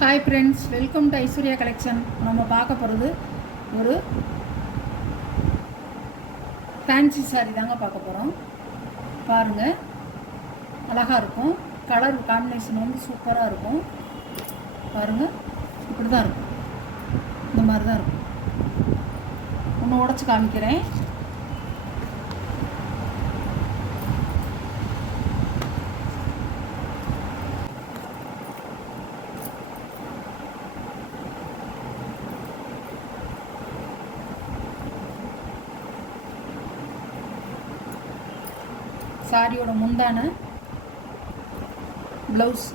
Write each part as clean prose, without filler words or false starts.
Hi friends, welcome to Aishwarya collection. நம்ம பார்க்க போகிறது ஒரு ஃபேன்சி சாரீ தாங்க பார்க்க போகிறோம். பாருங்கள், அழகாக இருக்கும். கலர் காம்பினேஷன் வந்து சூப்பராக இருக்கும். பாருங்கள், இப்படி தான் இருக்கும். இந்த மாதிரி தான் இருக்கும். ஒன்று உடச்சி காமிக்கிறேன். சாரியோட முந்தான ப்ளவுஸ்,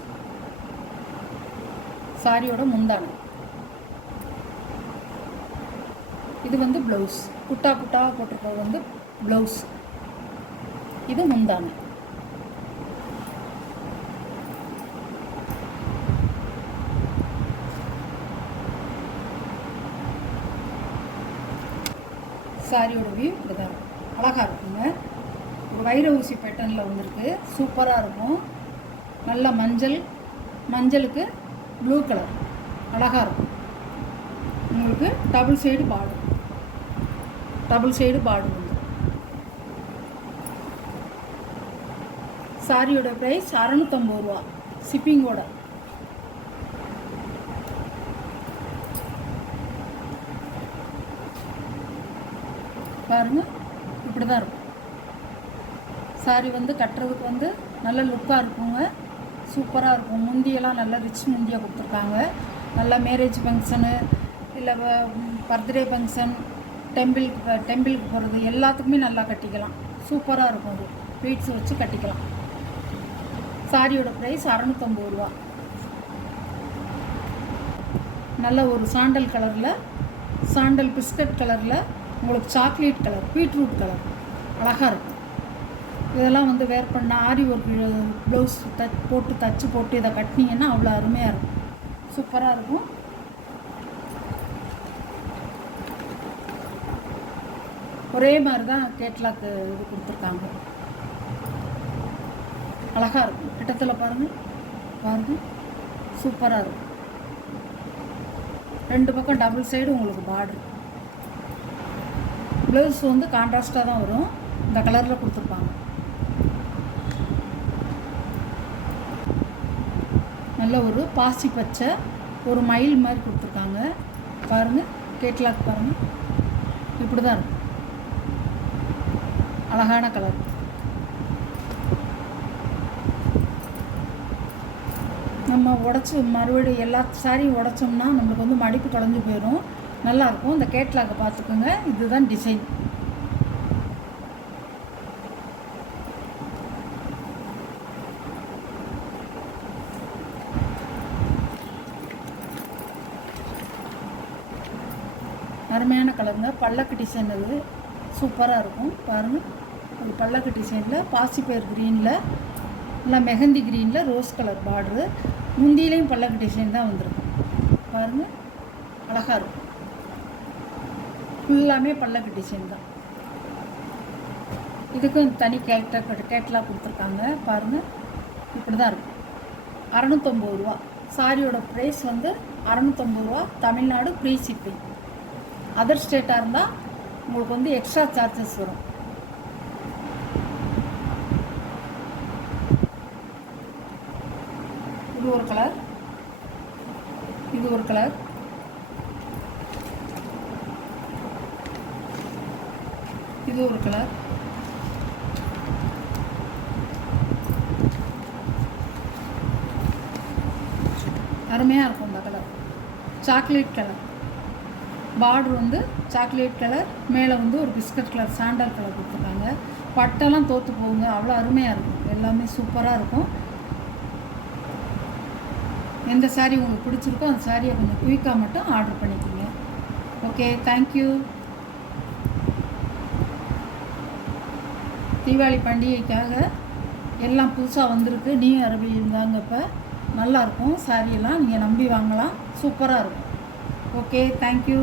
சாரியோட முந்தான இது வந்து ப்ளவுஸ். குட்டா குட்டாக போட்டிருக்கிறது வந்து ப்ளவுஸ். இது முந்தான. சாரியோட வியூ இப்படிதான் இருக்கும். அழகாக இருக்குங்க. ஒரு வைர ஊசி பேட்டர்னில் வந்திருக்கு. சூப்பராக இருக்கும். நல்ல மஞ்சளுக்கு ப்ளூ கலர் அழகாக இருக்கும். உங்களுக்கு டபுள் சைடு பார்டர் வந்து. சாரியோட ப்ரைஸ் 650 ரூபா ஷிப்பிங்கோட. பாருங்கள், இப்படி தான் இருக்கும். சாரி வந்து கட்டுறதுக்கு வந்து நல்ல லுக்காக இருக்குங்க. சூப்பராக இருக்கும். முந்தியெல்லாம் நல்லா ரிச் முந்தியாக கொடுத்துருக்காங்க. நல்லா மேரேஜ் ஃபங்க்ஷனு, இல்லை பர்த்டே ஃபங்க்ஷன், டெம்பிளுக்கு போகிறது எல்லாத்துக்குமே நல்லா கட்டிக்கலாம். சூப்பராக இருக்கும். அது பீட்ஸ் வச்சு கட்டிக்கலாம். சாரியோட ப்ரைஸ் 650 ரூபா. நல்ல ஒரு சாண்டல் கலரில், சாண்டல் பிஸ்கட் கலரில், உங்களுக்கு சாக்லேட் கலர், பீட்ரூட் கலர் அழகாக இருக்கும். இதெல்லாம் வந்து வேர் பண்ணால் ஆரி ஒர்க் ப்ளவுஸ் தச்சு போட்டு இதை கட்டினீங்கன்னா அவ்வளோ அருமையாக இருக்கும். சூப்பராக இருக்கும். ஒரே மாதிரி தான் கேட்லாக் இது கொடுத்துருக்காங்க. அழகாக இருக்கும். கிட்டத்தில் பாருங்கள் சூப்பராக இருக்கும். 2 பக்கம் டபுள் சைடு உங்களுக்கு பார்டர். ப்ளவுஸ் வந்து கான்ட்ராஸ்டாக தான் வரும். இந்த கலரில் கொடுத்துருப்பாங்க. நல்ல ஒரு பாசி பச்சை, ஒரு மயில் மாதிரி கொடுத்துருக்காங்க. பாருங்கள், கேட்லாக் பாருங்கள். இப்படி தான் இருக்கும். அழகான கலர். நம்ம உடச்சி மறுபடியும் எல்லா சாரியும் உடச்சோம்னா நம்மளுக்கு வந்து மடிப்பு தொலைஞ்சு போயிடும். நல்லாயிருக்கும். இந்த கேட்லாக்கை பார்த்துக்கோங்க. இதுதான் டிசைன். அருமையான கலருங்க. பல்லக்கு டிசைன் அது சூப்பராக இருக்கும். பாருங்கள், ஒரு பல்லக்கு டிசைனில் பாசிப்பயிர் க்ரீனில், நல்லா மெஹந்தி க்ரீனில் ரோஸ் கலர் பார்டரு. முந்தியிலையும் பல்லக்கு டிசைன் தான் வந்திருக்கும். பாருங்கள், அழகாக இருக்கும். ஃபுல்லாமே பல்லக்கு டிசைன் தான். இதுக்கும் தனி கேட்லாக் கொடுத்துருக்காங்க. பாருங்கள், இப்படி தான் இருக்கும். 650 ரூபா. சாரியோட ப்ரைஸ் வந்து 650 ரூபா. Tamil Nadu free shipping. அதர் ஸ்டேட்டாக இருந்தால் உங்களுக்கு வந்து எக்ஸ்ட்ரா சார்ஜஸ் வரும். இது ஒரு கலர், இது ஒரு கலர், இது ஒரு கலர். அருமையாக இருக்கும் இந்த கலர். சாக்லேட் கலர் பார்டர் வந்து சாக்லேட் கலர், மேலே வந்து ஒரு பிஸ்கட் கலர் சாண்டல் கலர் கொடுத்துருக்காங்க. பட்டெல்லாம் தோற்று போகுங்க. அவ்வளோ அருமையாக இருக்கும். எல்லாமே சூப்பராக இருக்கும். எந்த சாரீ உங்களுக்கு பிடிச்சிருக்கோ அந்த சாரியை கொஞ்சம் குயிக்காக மட்டும் ஆர்டர் பண்ணிக்கோங்க. Okay, thank you. தீபாவளி பண்டிகைக்காக எல்லாம் புதுசாக வந்திருக்கு. நியூ அரபி இருந்தாங்க. இப்போ நல்லாயிருக்கும். சாரியெல்லாம் நீங்கள் நம்பி வாங்கலாம். சூப்பராக இருக்கும். Okay, thank you.